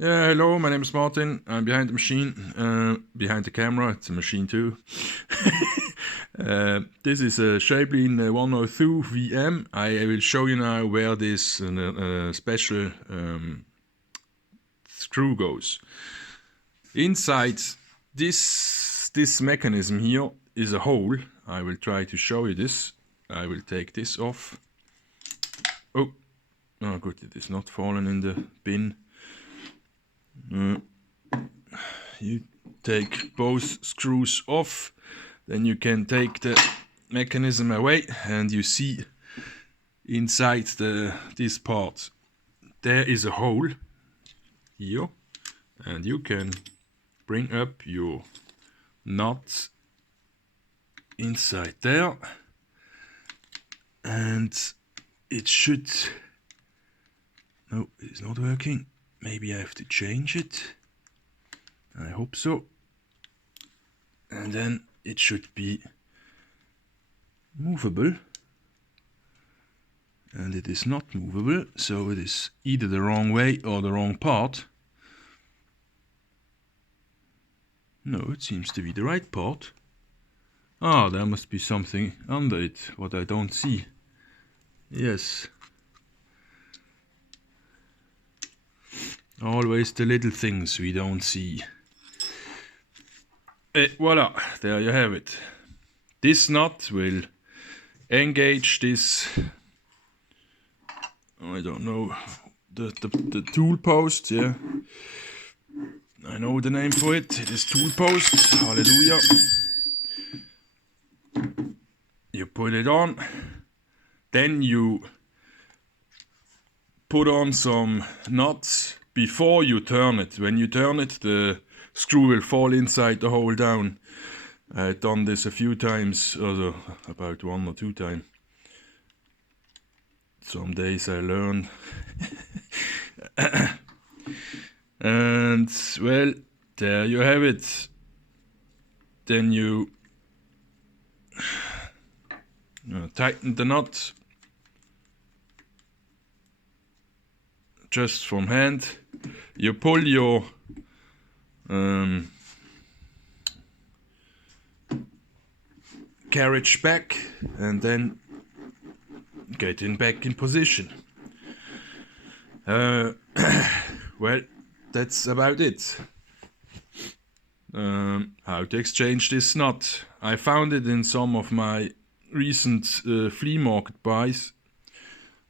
Yeah, hello, my name is Martin. I'm behind the machine, behind the camera. It's a machine too. This is a Schaublin 102 VM. I will show you now where this special screw goes. Inside this mechanism here is a hole. I will try to show you this. I will take this off. Oh good, it is not fallen in the bin. You take both screws off, then you can take the mechanism away, and you see inside this part there is a hole here, and you can bring up your nut inside there, and it should... No, it's not working. Maybe I have to change it. I hope so. And then it should be movable. And it is not movable, so it is either the wrong way or the wrong part. No, it seems to be the right part. Ah, there must be something under it, what I don't see. Yes. Always the little things we don't see. Voila, there you have it. This nut will engage this, I don't know, the tool post, yeah. I know the name for it. It is tool post. Hallelujah. You put it on, then you put on some nuts before you turn it. When you turn it, the screw will fall inside the hole down. I've done this a few times, also about 1 or 2 times. Some days I learn. And well, there you have it. Then you tighten the nut just from hand. You pull your carriage back and then get in back in position. Well, that's about it. How to exchange this nut. I found it in some of my recent flea market buys.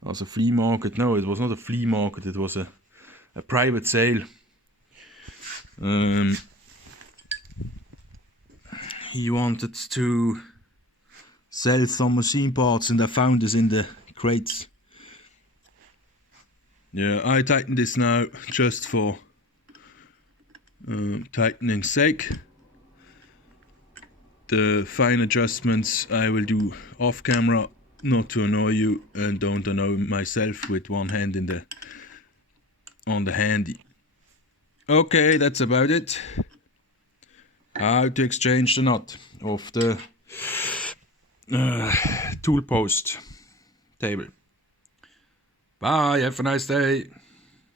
Also flea market, no, it was not a flea market, it was a private sale. He wanted to sell some machine parts and I found this in the crates. Yeah, I tighten this now just for tightening sake. The fine adjustments I will do off camera, not to annoy you and don't annoy myself with one hand on the handy. Okay, that's about it. How to exchange the nut of the tool post table. Bye, have a nice day.